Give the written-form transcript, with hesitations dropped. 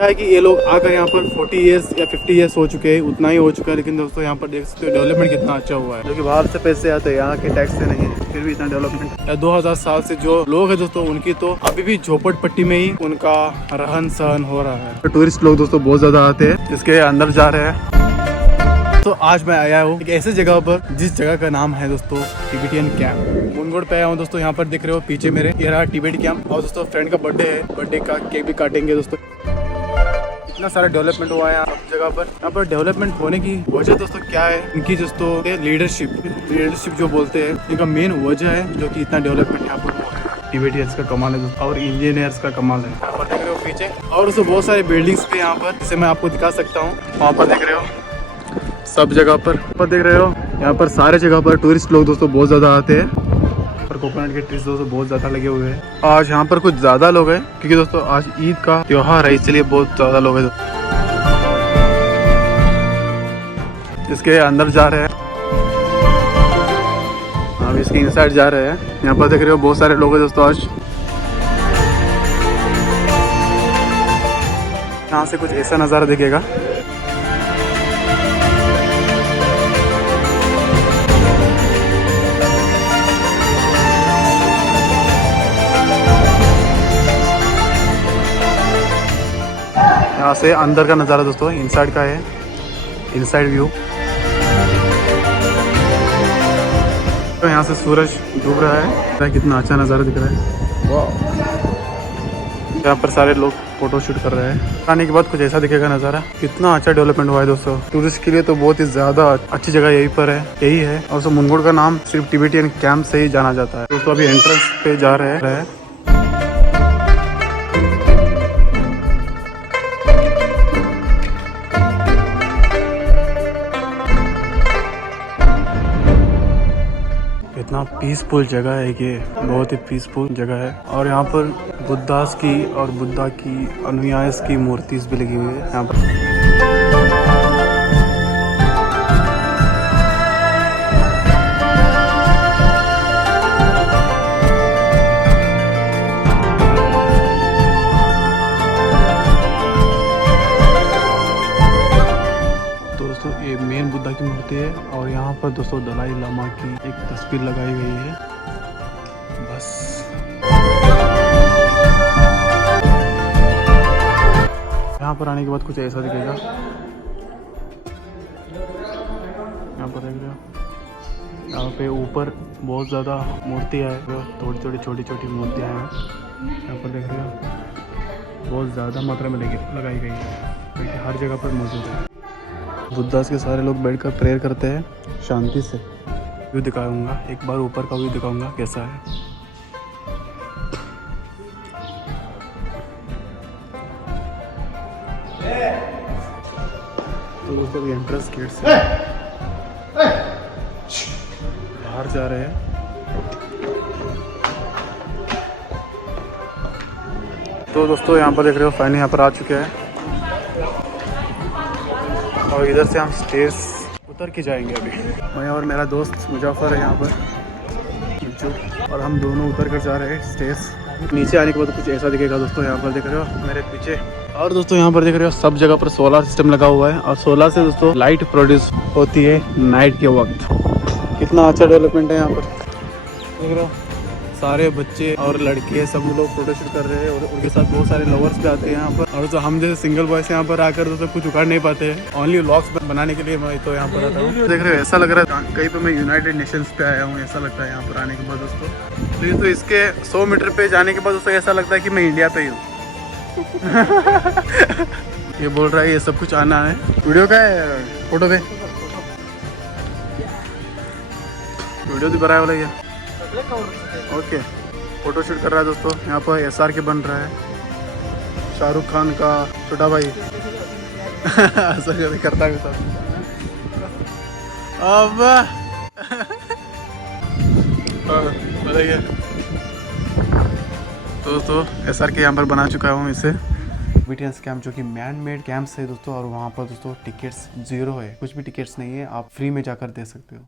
है कि ये लोग आकर यहाँ पर 40 इयर्स या 50 इयर्स हो चुके हैं, उतना ही हो चुका है। लेकिन दोस्तों यहाँ पर देख सकते हो डेवलपमेंट कितना अच्छा हुआ है, जो कि बाहर से पैसे आते हैं, यहाँ के टैक्स से नहीं, फिर भी इतना डेवलपमेंट। 2000 साल से जो लोग हैं दोस्तों, उनकी तो अभी भी झोपड़पट्टी में ही उनका रहन सहन हो रहा है। तो टूरिस्ट लोग दोस्तों बहुत ज्यादा आते हैं, इसके अंदर जा रहे हैं। तो आज मैं आया हूँ एक ऐसे जगह पर जिस जगह का नाम है दोस्तों टिबेटियन कैंप। मुनगोड पे आया हूँ दोस्तों। यहाँ पर देख रहे हो पीछे मेरे, ये रहा टिबेट कैंप। और दोस्तों फ्रेंड का बर्थडे है, बर्थडे का केक भी काटेंगे दोस्तों। इतना सारा डेवलपमेंट हुआ है यहाँ जगह पर। यहाँ पर डेवलपमेंट होने की वजह दोस्तों क्या है, इनकी दोस्तों लीडरशिप जो बोलते हैं, इनका मेन वजह है जो कि इतना डेवलपमेंट यहाँ पर हुआ है। टिबेटियंस का कमाल है दोस्तों, और इंजीनियर्स का कमाल है। यहाँ पर देख रहे हो पीछे, और दोस्तों बहुत सारे बिल्डिंग्स पे यहाँ पर, जिसे मैं आपको दिखा सकता हूँ। वहाँ पर देख रहे हो सब जगह पर देख रहे हो, यहाँ पर सारे जगह पर टूरिस्ट लोग दोस्तों बहुत ज़्यादा आते हैं। और कोकोनट के ट्रीज दोस्तों बहुत ज़्यादा लगे हुए हैं। आज यहाँ पर कुछ ज़्यादा लोग हैं क्योंकि दोस्तों आज ईद का त्योहार है, इसलिए बहुत ज़्यादा लोग हैं। इसके अंदर जा रहे हैं, अब इसके इनसाइड जा रहे हैं। यहाँ पर देख रहे हो बहुत सारे लोग हैं दोस्तों। आज यहाँ से कुछ ऐसा नज़ारा दिखेगा। यहाँ से अंदर का नज़ारा दोस्तों इनसाइड का है, इनसाइड व्यू। तो यहाँ से सूरज डूब रहा है, कितना अच्छा नज़ारा दिख रहा है। वाह, यहाँ पर सारे लोग फोटो शूट कर रहे हैं। आने के बाद कुछ ऐसा दिखेगा नज़ारा। कितना अच्छा डेवलपमेंट हुआ है दोस्तों। टूरिस्ट के लिए तो बहुत ही ज़्यादा अच्छी जगह यही पर है, यही है। और दोस्तों मुनगोड का नाम सिर्फ टिबेटियन कैंप से ही जाना जाता है। दोस्तों अभी एंट्रेंस पे जा रहे हैं। इतना पीसफुल जगह है ये, बहुत ही पीसफुल जगह है। और यहाँ पर बुद्धास की और बुद्धा की अनुयायी की मूर्तिज भी लगी हुई है यहाँ पर। दोस्तों ये मेन बुद्धा की मूर्ति है, और यहाँ पर दोस्तों दलाई लामा की एक तस्वीर लगाई गई है। बस यहाँ पर आने के बाद कुछ ऐसा दिखेगा। यहाँ पर देख रहे हो, यहाँ पे ऊपर बहुत ज़्यादा मूर्तियाँ है, थोड़ी छोटी छोटी मूर्तियाँ हैं। यहाँ पर देख रहे हो बहुत ज़्यादा मात्रा में लगाई गई है, क्योंकि हर जगह पर मौजूद है। बुद्धास के सारे लोग बैठकर प्रेयर करते हैं शांति से। व्यू दिखाऊंगा, एक बार ऊपर का व्यू दिखाऊंगा कैसा है। तो दोस्तों एंट्रेंस गेट से बाहर जा रहे हैं। तो दोस्तों यहाँ पर देख रहे हो फाइनली यहाँ पर आ चुके हैं, और इधर से हम स्टेज उतर के जाएंगे। अभी मैं और मेरा दोस्त मुजफ्फर है यहाँ पर, और हम दोनों उतर कर जा रहे हैं स्टेज। नीचे आने के बाद कुछ ऐसा दिखेगा दोस्तों। यहाँ पर देख रहे हो मेरे पीछे, और दोस्तों यहाँ पर देख रहे हो सब जगह पर सोलर सिस्टम लगा हुआ है, और सोलर से दोस्तों लाइट प्रोड्यूस होती है नाइट के वक्त। कितना अच्छा डेवलपमेंट है यहाँ पर। देख रहे हो सारे बच्चे और लड़के सब लोग फोटो शूट कर रहे हैं, और उनके साथ बहुत सारे लवर्स भी आते हैं यहाँ पर। और तो हम जैसे सिंगल बॉयज यहाँ पर आकर तो कुछ उखाड़ नहीं पाते हैं, ओनली व्लॉग्स बनाने के लिए मैं तो यहाँ पर आता हूँ। देख रहे हो ऐसा लग रहा है कहीं पे मैं यूनाइटेड नेशंस पे आया हूँ, ऐसा लगता है यहाँ पर आने के बाद दोस्तों। तो इसके 100 मीटर पे जाने के बाद दोस्तों ऐसा लगता है कि मैं इंडिया पे ही हूँ। ये बोल रहा है ये सब कुछ आना है। वीडियो का है, फोटो पे वीडियो भी बनाया वाला है। ओके, फोटो शूट कर रहा है दोस्तों। यहाँ पर SR के बन रहा है, शाहरुख खान का छोटा भाई। ऐसा करता है सब। अब तो दोस्तों SR के यहाँ पर बना चुका हूँ इसे। टिबेटियंस कैंप जो कि मैन मेड कैंप है दोस्तों, और वहाँ पर दोस्तों टिकट्स 0 है, कुछ भी टिकट्स नहीं है, आप फ्री में जाकर दे सकते हो।